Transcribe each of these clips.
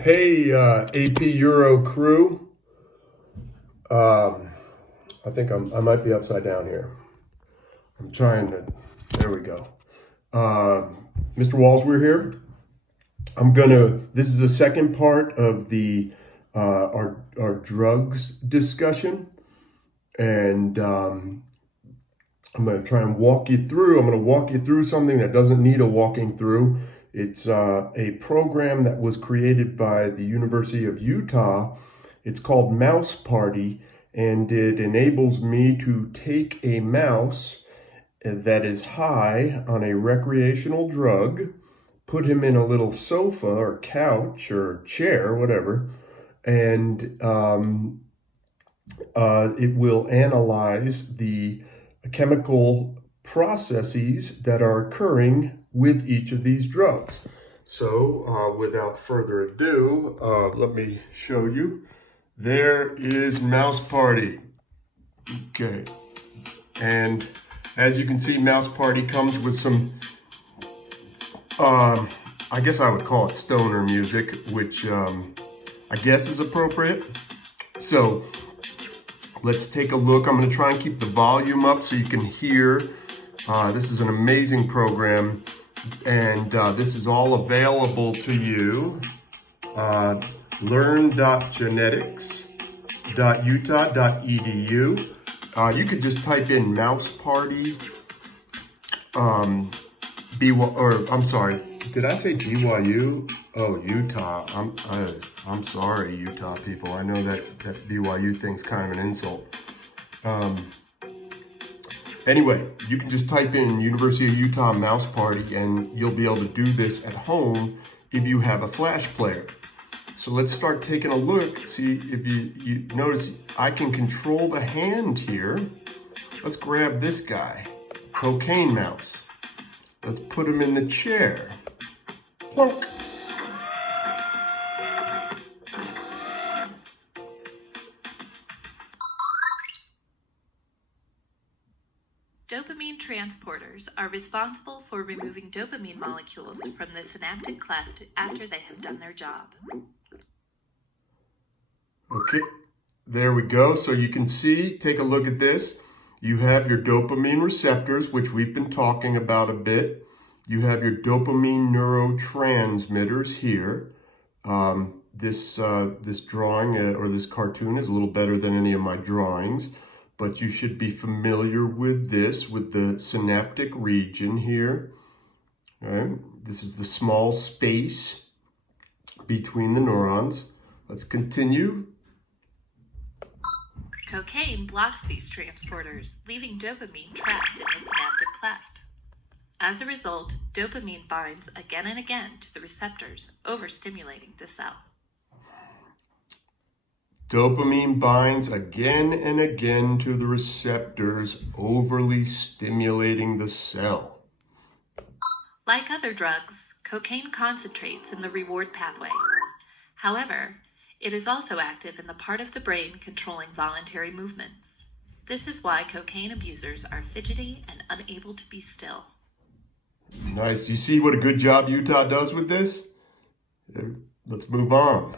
Hey, AP Euro crew. Um, I think I might be upside down here. I'm trying to. There we go. Mr. Walls, we're here. This is the second part of the our drugs discussion, and I'm gonna try and walk you through. I'm gonna walk you through something that doesn't need a walking through. It's a program that was created by the University of Utah. It's called Mouse Party, and it enables me to take a mouse that is high on a recreational drug, put him in a little sofa or couch or chair, whatever, and it will analyze the chemical processes that are occurring with each of these drugs. So without further ado, let me show you. There is Mouse Party. Okay. And as you can see, Mouse Party comes with some, I guess I would call it stoner music, which I guess is appropriate. So let's take a look. I'm going to try and keep the volume up so you can hear. This is an amazing program, and this is all available to you. learn.genetics.utah.edu. You could just type in Mouse Party. I'm sorry. Did I say BYU? Oh, Utah. I'm sorry, Utah people. I know that BYU thing's kind of an insult. Anyway, you can just type in University of Utah Mouse Party, and you'll be able to do this at home if you have a flash player. So let's start taking a look. See if you notice I can control the hand here. Let's grab this guy, Cocaine Mouse. Let's put him in the chair. Plunk. Dopamine transporters are responsible for removing dopamine molecules from the synaptic cleft after they have done their job. Okay, there we go. So you can see, take a look at this. You have your dopamine receptors, which we've been talking about a bit. You have your dopamine neurotransmitters here. This drawing or this cartoon is a little better than any of my drawings, but you should be familiar with this, with the synaptic region here. Okay. This is the small space between the neurons. Let's continue. Cocaine blocks these transporters, leaving dopamine trapped in the synaptic cleft. As a result, dopamine binds again and again to the receptors, overstimulating the cell. Dopamine binds again and again to the receptors, overly stimulating the cell. Like other drugs, cocaine concentrates in the reward pathway. However, it is also active in the part of the brain controlling voluntary movements. This is why cocaine abusers are fidgety and unable to be still. Nice. You see what a good job Utah does with this? Let's move on.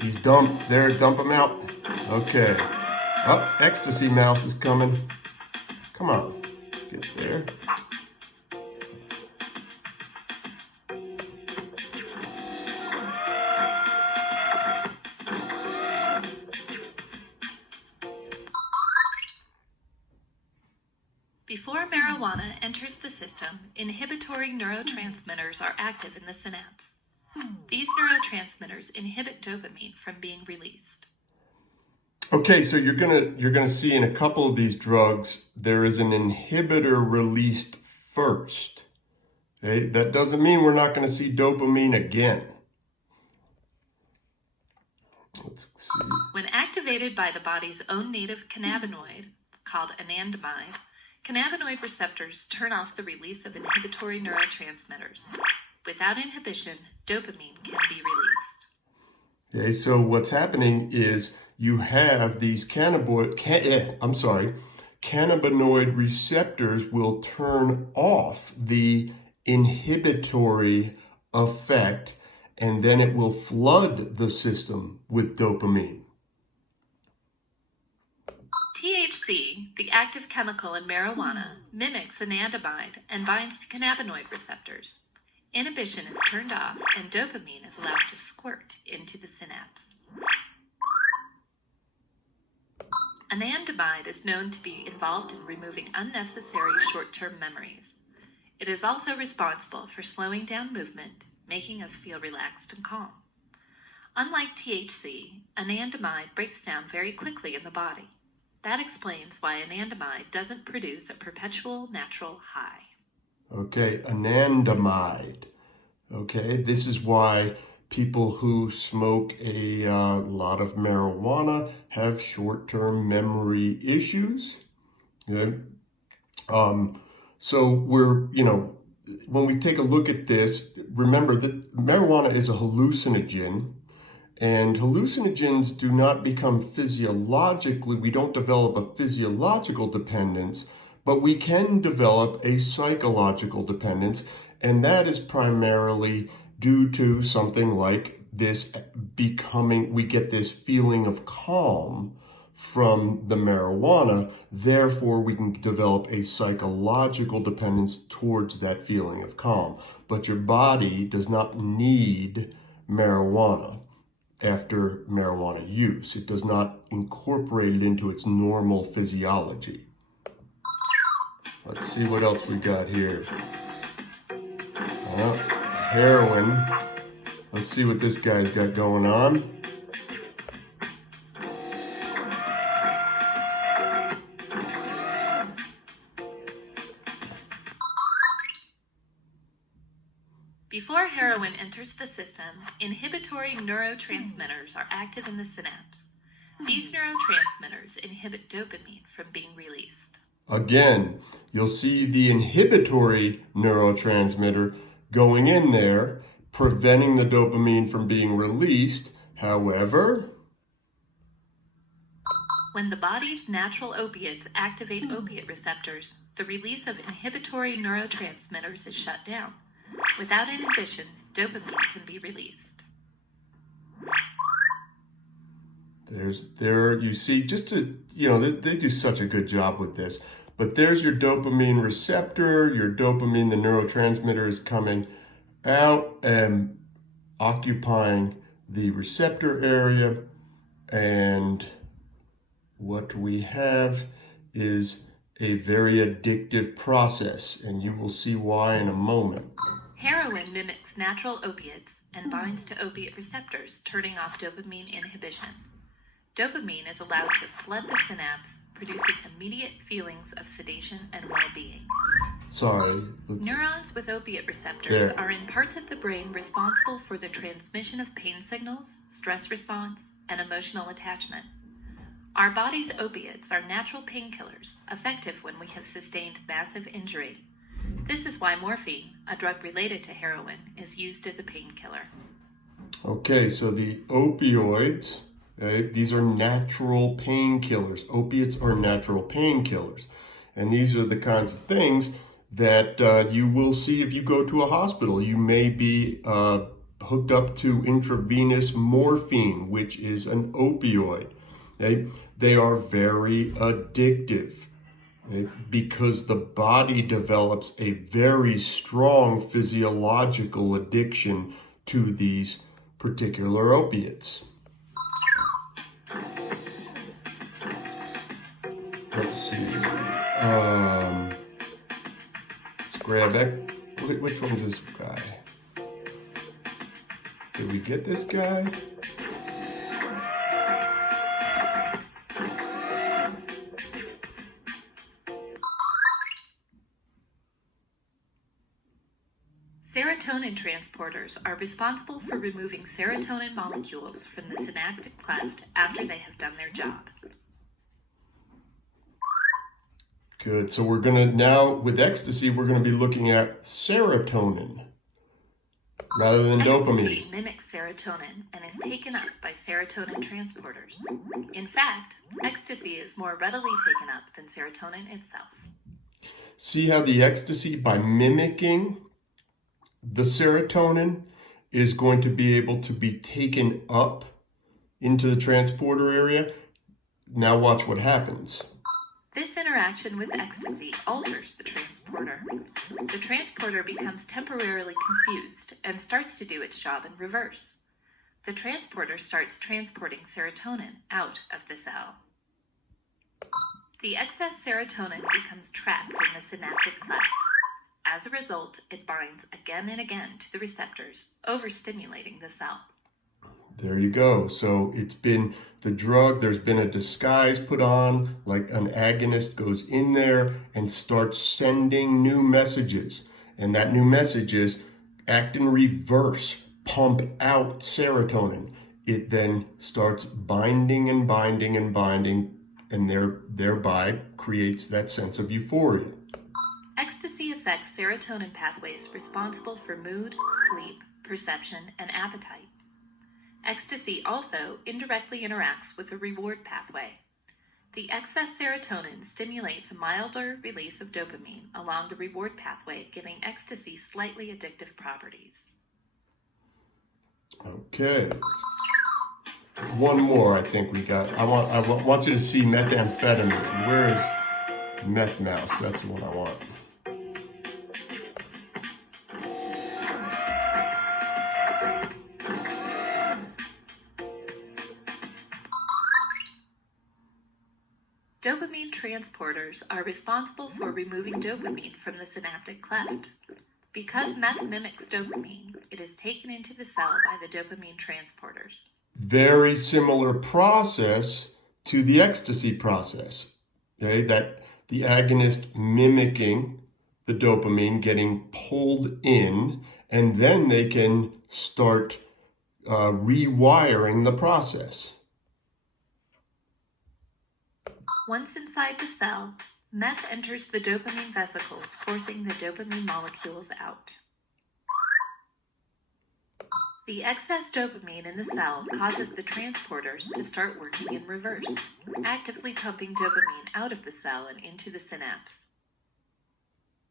He's dumped. There, dump him out. Okay. Oh, Ecstasy Mouse is coming. Come on. Get there. Before marijuana enters the system, inhibitory neurotransmitters are active in the synapse. These neurotransmitters inhibit dopamine from being released. Okay, so you're gonna see in a couple of these drugs there is an inhibitor released first. Okay, that doesn't mean we're not going to see dopamine again. Let's see. When activated by the body's own native cannabinoid, called anandamide, cannabinoid receptors turn off the release of inhibitory neurotransmitters. Without inhibition, dopamine can be released. Okay, so what's happening is you have these cannabinoid receptors will turn off the inhibitory effect, and then it will flood the system with dopamine. THC, the active chemical in marijuana, mimics anandamide and binds to cannabinoid receptors. Inhibition is turned off and dopamine is allowed to squirt into the synapse. Anandamide is known to be involved in removing unnecessary short-term memories. It is also responsible for slowing down movement, making us feel relaxed and calm. Unlike THC, anandamide breaks down very quickly in the body. That explains why anandamide doesn't produce a perpetual natural high. Okay, anandamide. Okay, this is why people who smoke a lot of marijuana have short-term memory issues. Okay? So when we take a look at this, remember that marijuana is a hallucinogen. And hallucinogens do not become we don't develop a physiological dependence, but we can develop a psychological dependence. And that is primarily due to something like this we get this feeling of calm from the marijuana. Therefore, we can develop a psychological dependence towards that feeling of calm. But your body does not need marijuana after marijuana use. It does not incorporate it into its normal physiology. Let's see what else we got here. Heroin. Let's see what this guy's got going on. Before heroin enters the system, inhibitory neurotransmitters are active in the synapse. These neurotransmitters inhibit dopamine from being released. Again, you'll see the inhibitory neurotransmitter going in there, preventing the dopamine from being released. However, when the body's natural opiates activate opiate receptors, the release of inhibitory neurotransmitters is shut down. Without inhibition, dopamine can be released. You see, they do such a good job with this. But there's your dopamine receptor, your dopamine, the neurotransmitter is coming out and occupying the receptor area. And what we have is a very addictive process, and you will see why in a moment. Heroin mimics natural opiates and binds to opiate receptors, turning off dopamine inhibition. Dopamine is allowed to flood the synapse, producing immediate feelings of sedation and well-being. Neurons with opiate receptors are in parts of the brain responsible for the transmission of pain signals, stress response, and emotional attachment. Our body's opiates are natural painkillers, effective when we have sustained massive injury. This is why morphine, a drug related to heroin, is used as a painkiller. Okay, so the opioids, these are natural painkillers. Opiates are natural painkillers. And these are the kinds of things that you will see if you go to a hospital. You may be hooked up to intravenous morphine, which is an opioid. They are very addictive. Because the body develops a very strong physiological addiction to these particular opiates. Let's see. Let's grab that. Which one's this guy? Did we get this guy? Serotonin transporters are responsible for removing serotonin molecules from the synaptic cleft after they have done their job. Good. So we're going to now, with ecstasy, we're going to be looking at serotonin rather than dopamine. Ecstasy mimics serotonin and is taken up by serotonin transporters. In fact, ecstasy is more readily taken up than serotonin itself. See how the ecstasy, by mimicking the serotonin is going to be able to be taken up into the transporter area. Now watch what happens. This interaction with ecstasy alters the transporter. The transporter becomes temporarily confused and starts to do its job in reverse. The transporter starts transporting serotonin out of the cell. The excess serotonin becomes trapped in the synaptic cleft. As a result, it binds again and again to the receptors, overstimulating the cell. There you go. So it's been the drug, there's been a disguise put on, like an agonist goes in there and starts sending new messages. And that new message is act in reverse, pump out serotonin. It then starts binding and binding and binding, and thereby creates that sense of euphoria. Ecstasy affects serotonin pathways responsible for mood, sleep, perception, and appetite. Ecstasy also indirectly interacts with the reward pathway. The excess serotonin stimulates a milder release of dopamine along the reward pathway, giving ecstasy slightly addictive properties. Okay. One more, I think we got. I want you to see methamphetamine. Where is meth mouse? That's the one I want. Dopamine transporters are responsible for removing dopamine from the synaptic cleft. Because meth mimics dopamine, it is taken into the cell by the dopamine transporters. Very similar process to the ecstasy process. Okay, that the agonist mimicking the dopamine, getting pulled in, and then they can start rewiring the process. Once inside the cell, meth enters the dopamine vesicles, forcing the dopamine molecules out. The excess dopamine in the cell causes the transporters to start working in reverse, actively pumping dopamine out of the cell and into the synapse.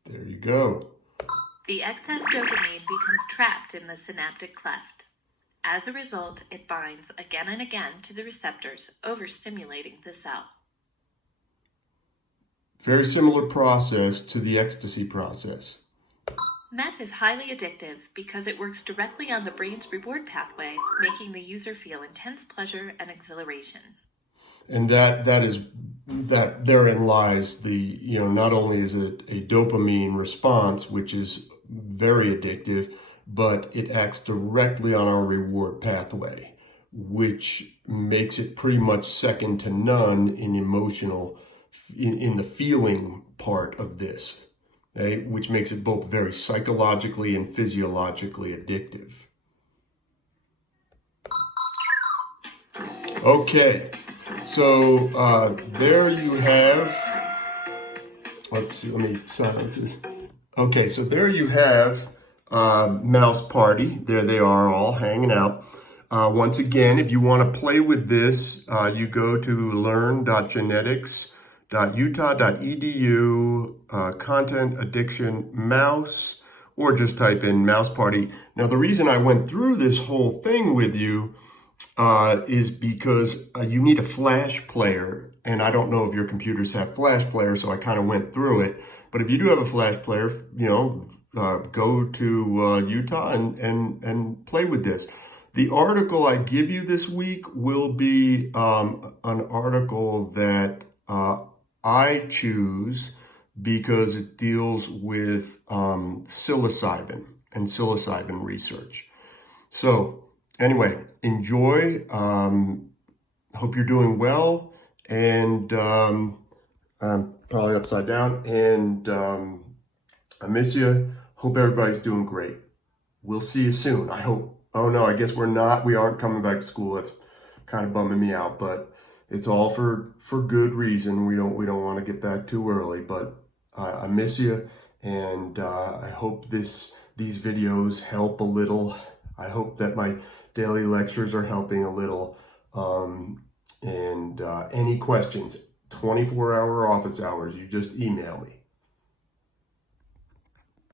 There you go. The excess dopamine becomes trapped in the synaptic cleft. As a result, it binds again and again to the receptors, overstimulating the cell. Very similar process to the ecstasy process. Meth is highly addictive because it works directly on the brain's reward pathway, making the user feel intense pleasure and exhilaration. And that therein lies the, not only is it a dopamine response, which is very addictive, but it acts directly on our reward pathway, which makes it pretty much second to none in in the feeling part of this, okay? Which makes it both very psychologically and physiologically addictive. Okay, so there you have, let's see, let me silence this. Okay, so there you have Mouse Party. There they are all hanging out. Once again, if you want to play with this, you go to learn.genetics.utah.edu, content addiction mouse, or just type in Mouse Party. Now, the reason I went through this whole thing with you is because you need a flash player, and I don't know if your computers have flash players, so I kind of went through it. But if you do have a flash player, go to Utah and play with this. The article I give you this week will be an article that I choose because it deals with psilocybin and psilocybin research. So anyway, enjoy. Hope you're doing well, and I'm probably upside down, and I miss you. Hope everybody's doing great. We'll see you soon, I hope. Oh no, I guess we're not. We aren't coming back to school. That's kind of bumming me out, but it's all for good reason. We don't want to get back too early, but I miss you, and I hope these videos help a little. I hope that my daily lectures are helping a little. And any questions, 24-hour office hours, you just email me.